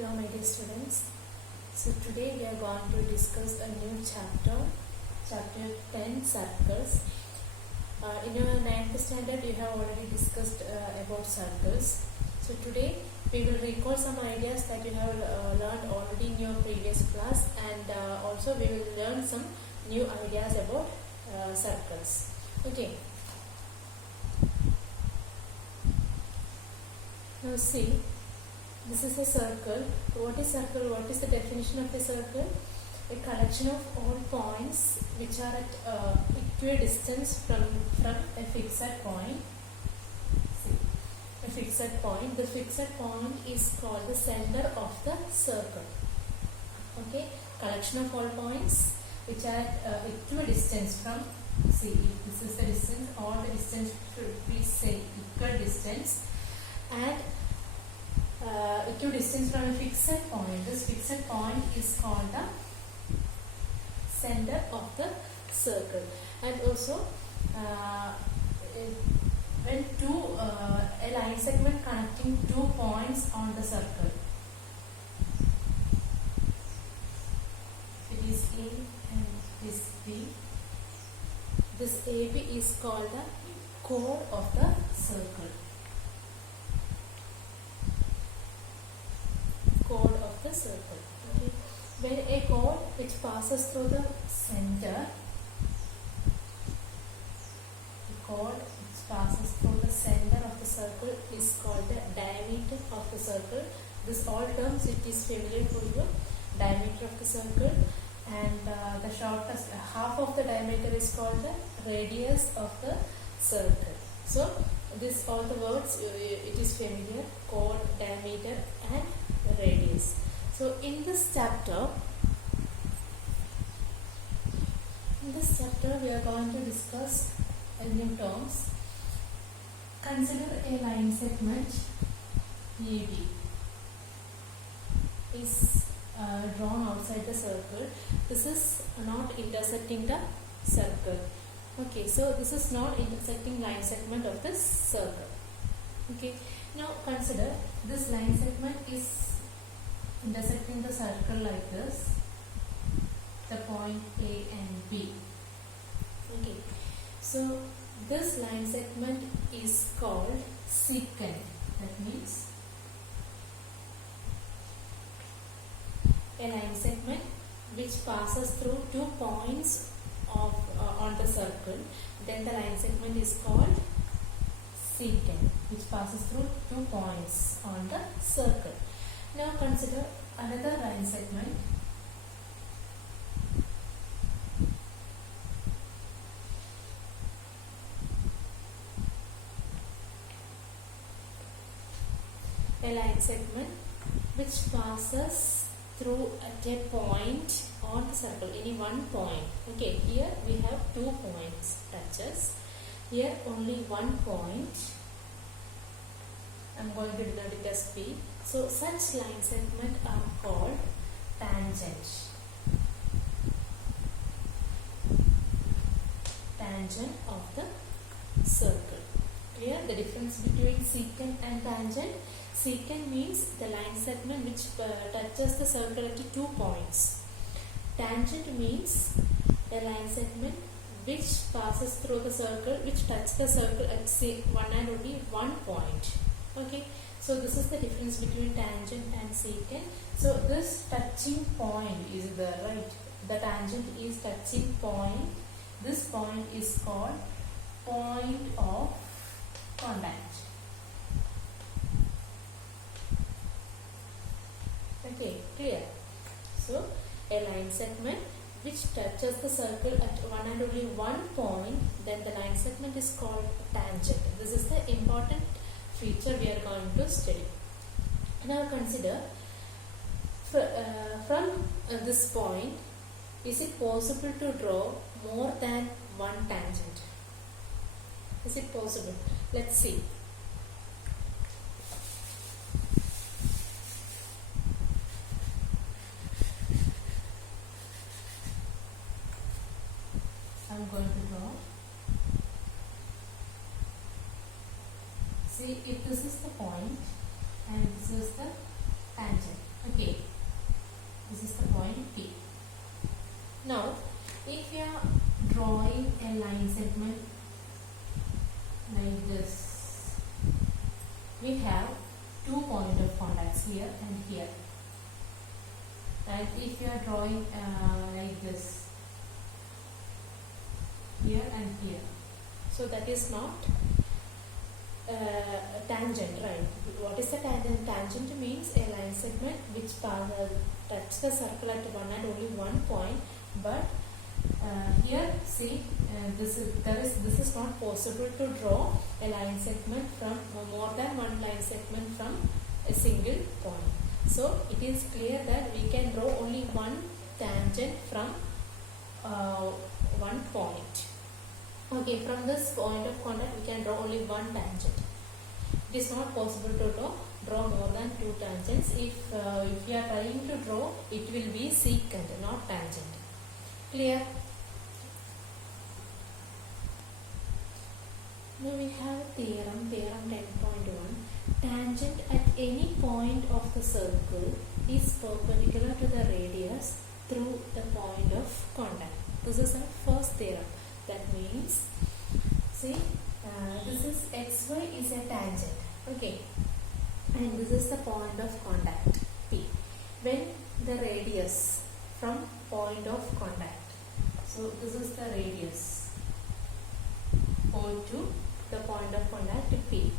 Hello my dear students. So today we are going to discuss a new chapter 10 circles. In your 9th standard you have already discussed about circles. So today we will recall some ideas that you have learned already in your previous class, and also we will learn some new ideas about circles. Okay. Now see, this is a circle. What is circle? What is the definition of a circle? A collection of all points which are at equidistance from a fixed point. See, a fixed point. The fixed point is called the center of the circle. Okay, collection of all points which are at equidistance from. See, if this is the distance, all the distance should be say equal distance, and equidistance from a fixed point. This fixed point is called the center of the circle. And also when a line segment connecting 2 points on the circle, it is A and this B. This AB is called the chord of the circle. Chord of the circle. Okay. When a chord which passes through the center, of the circle is called the diameter of the circle. This all terms it is familiar for you. Diameter of the circle, and the shortest half of the diameter is called the radius of the circle. So this all the words it is familiar: chord, diameter, and radius. So in this chapter we are going to discuss new terms. Consider a line segment AB is drawn outside the circle. This is not intersecting the circle. Okay, so this is not intersecting line segment of this circle. Okay, now consider this line segment is intersecting the circle like this, the point A and B. Okay, so this line segment is called secant. That means a line segment which passes through 2 points of on the circle, then the line segment is called secant, which passes through 2 points on the circle. Now consider another line segment. A line segment which passes through at a point on the circle, any one point. Okay, here we have 2 points touches. Here only 1 point. I'm going to denote it as P. So such line segment are called tangent. Tangent of the circle. Clear the difference between secant and tangent? Secant means the line segment which touches the circle at 2 points. Tangent means a line segment which passes through the circle, which touches the circle at one and only 1 point. Okay, so this is the difference between tangent and secant. So this touching point is the right. The tangent is touching point. This point is called point of contact. Okay, clear. So a line segment which touches the circle at one and only 1 point, then the line segment is called tangent. This is the important feature we are going to study. Now consider from this point, is it possible to draw more than one tangent? Is it possible? Let's see. I'm going to draw. See, if this is the point and this is the tangent. Okay. contacts here and here. And if you are drawing like this, here and here, so that is not tangent, right? What is the tangent? Tangent means a line segment which touch the circle at one and only one point. But here, see, this is not possible to draw a line segment from more than one line segment from a single point. So it is clear that we can draw only one tangent from one point. Okay, from this point of contact we can draw only one tangent. It is not possible to draw more than two tangents. If you are trying to draw, it will be secant, not tangent. Clear? Now we have theorem 10.1. Tangent at any point of the circle is perpendicular to the radius through the point of contact. This is our first theorem. That means, see, this is xy is a tangent, okay, and this is the point of contact P. When the radius from point of contact, so this is the radius O to the point of contact P,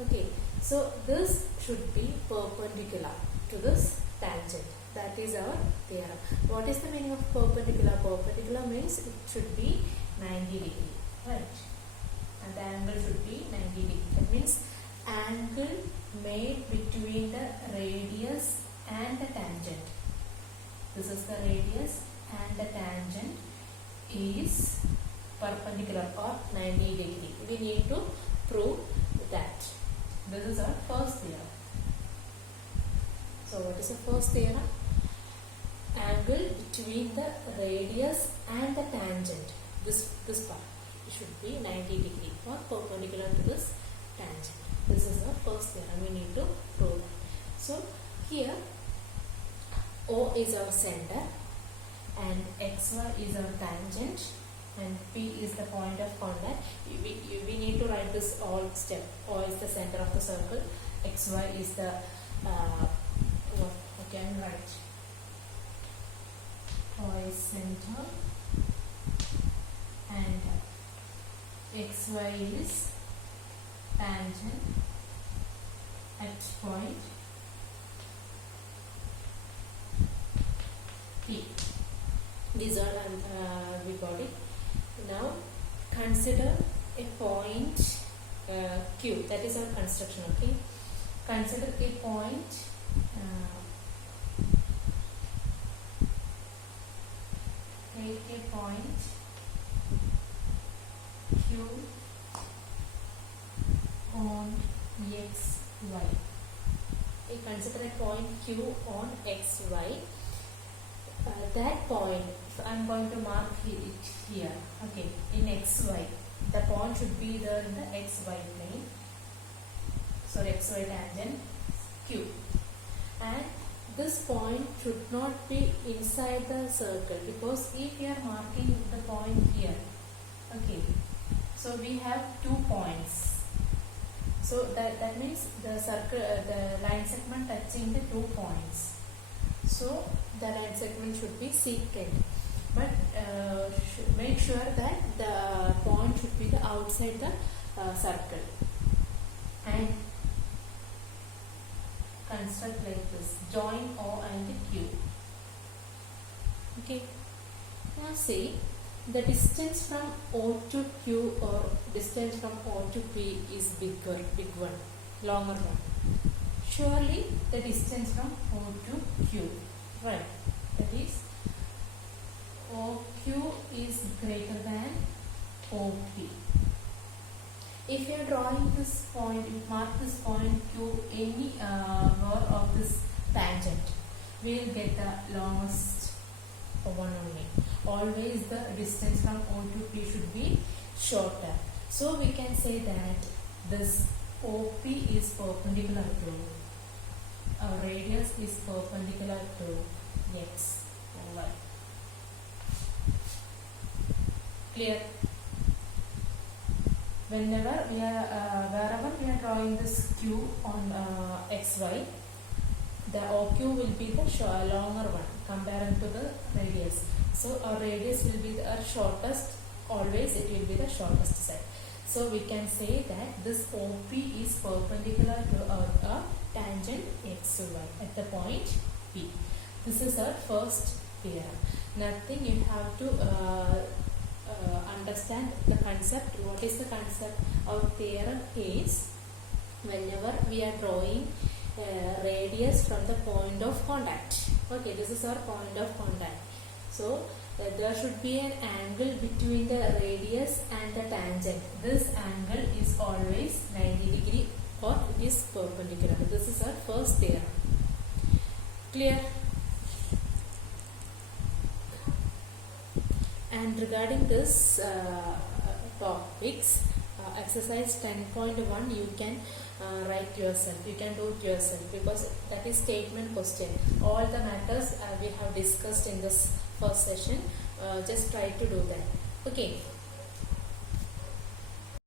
okay, so this should be perpendicular to this tangent. That is our theorem. What is the meaning of perpendicular? Perpendicular means it should be 90 degree, right? And the angle should be 90 degree. That means angle made between the radius and the tangent. This is the radius and the tangent is perpendicular or 90 degree. We need to prove that. This is our first theorem. So what is the first theorem? Angle between the radius and the tangent, this part, it should be 90 degree or perpendicular to this tangent. This is the first theorem. We need to prove that. So here O is our center and xy is our tangent and P is the point of contact. We need to write this all step. O is the center of the circle, xy is the okay, I'm right. O is center and xy is tangent at point P. These are we got it. Now consider a point Q. That is our construction. Okay. Consider a point. Take a point Q on x, y. We consider a point Q on x, y. That point, I am going to mark it here. Okay, in x, y. The point should be there in the x, y plane. So x, y tangent Q. And this point should not be inside the circle, because if we are marking the point here, okay, so we have 2 points. So that means the circle, the line segment touching the 2 points. So the line segment should be secant, but make sure that the point should be the outside the circle. And construct like this, join O and Q. Okay, now see, the distance from O to Q or distance from O to P is big one, longer one. Surely the distance from O to Q, right? That is OQ is greater than OP. If you are drawing this point, you mark this point Q anywhere of this tangent, we will get the longest one only. Always the distance from O to P should be shorter. So we can say that this OP is perpendicular to, our radius is perpendicular to x or y. Clear? Whenever we are, wherever we are drawing this Q on xy, the OQ will be the longer one comparing to the radius. So our radius will be our shortest, always it will be the shortest side. So we can say that this OP is perpendicular to our tangent XY at the point P. This is our first theorem. Nothing, you have to understand the concept. What is the concept? Our theorem is whenever we are drawing radius from the point of contact. Okay, this is our point of contact. So there should be an angle between the radius and the tangent. This angle is always 90 degree or it is perpendicular. This is our first theorem. Clear? And regarding this topics, exercise 10.1 you can write yourself, you can do it yourself, because that is statement question. All the matters we have discussed in this first session, just try to do that. Okay.